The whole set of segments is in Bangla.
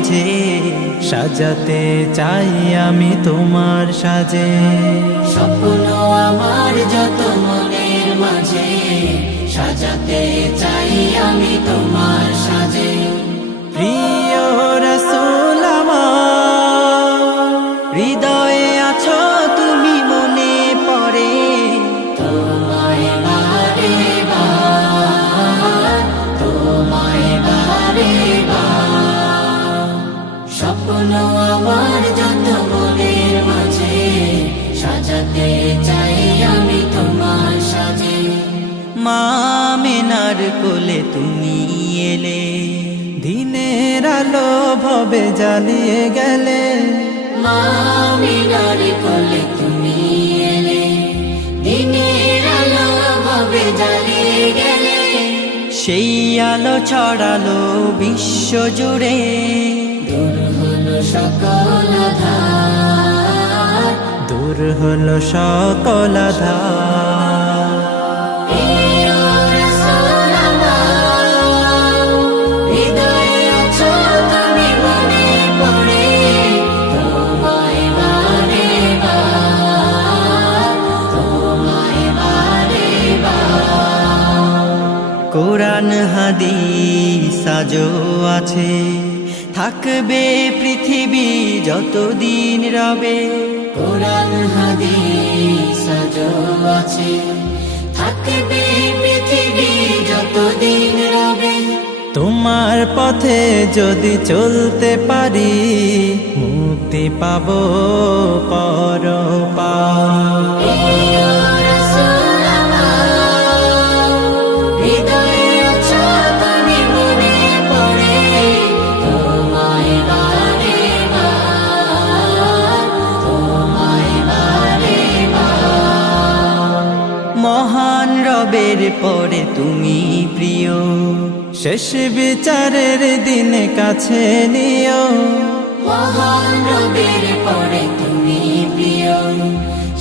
মাঝে সাজাতে চাই আমি তোমার সাজে। স্বপ্ন আমার যত মনের মাঝে সাজাতে চাই আমি তোমার সাজে। প্রিয় রাসূল আমার, হৃদয়ে আছো তুমি মনে পড়ে তোমায় বারে বার, তোমায় বারে বার। স্বপ্ন আমার যত মনের মাঝে সাজাতে চাই আমি তোমার সাজে। মা আমিনার কোলে তুমি এলে, দিনের আলো ভবে জ্বালিয়ে গেলে। মা আমিনার কোলে তুমি এলে, দিনের আলো ভাবে জ্বালিয়ে গেলে। সেই আলো ছড়ালো বিশ্ব জুড়ে, দূর হলো সকল আঁধার, দূর হলো সকল আঁধার। প্রিয় রাসূল আমার, হৃদয়ে আছো তুমি মনে পড়ে তোমায় বারে বার, তোমায় বারে বার। কোরআন হাদিস আজও আছে, থাকবে পৃথিবী যতদিন রবে। কোরআন হাদিস আজও আছে, থাকবে পৃথিবী যতদিন রবে। তোমার পথে যদি চলতে পারি, মুক্তি পাবো পরপার। প্রিয় রাসূল আমার, হৃদয়ে আছো তুমি মনে পড়ে তোমায় বারে বার, তোমায় বারে বার। মহান রবের পরে তুমি প্রিয়, শেষ বিচারের দিনে কাছে নিও। মহান রবের পরে তুমি প্রিয়,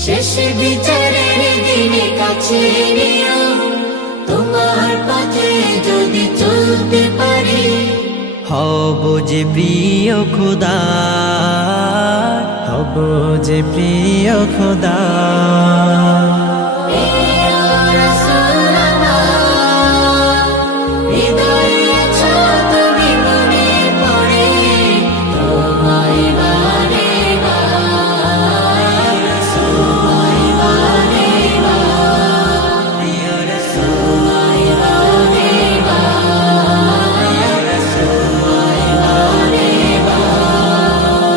শেষ বিচারের দিনে কাছে নিও। তোমার পথে যদি চলতে পারি, হব যে প্রিয় খোদা, হব যে প্রিয় খোদা। প্রিয় রাসূল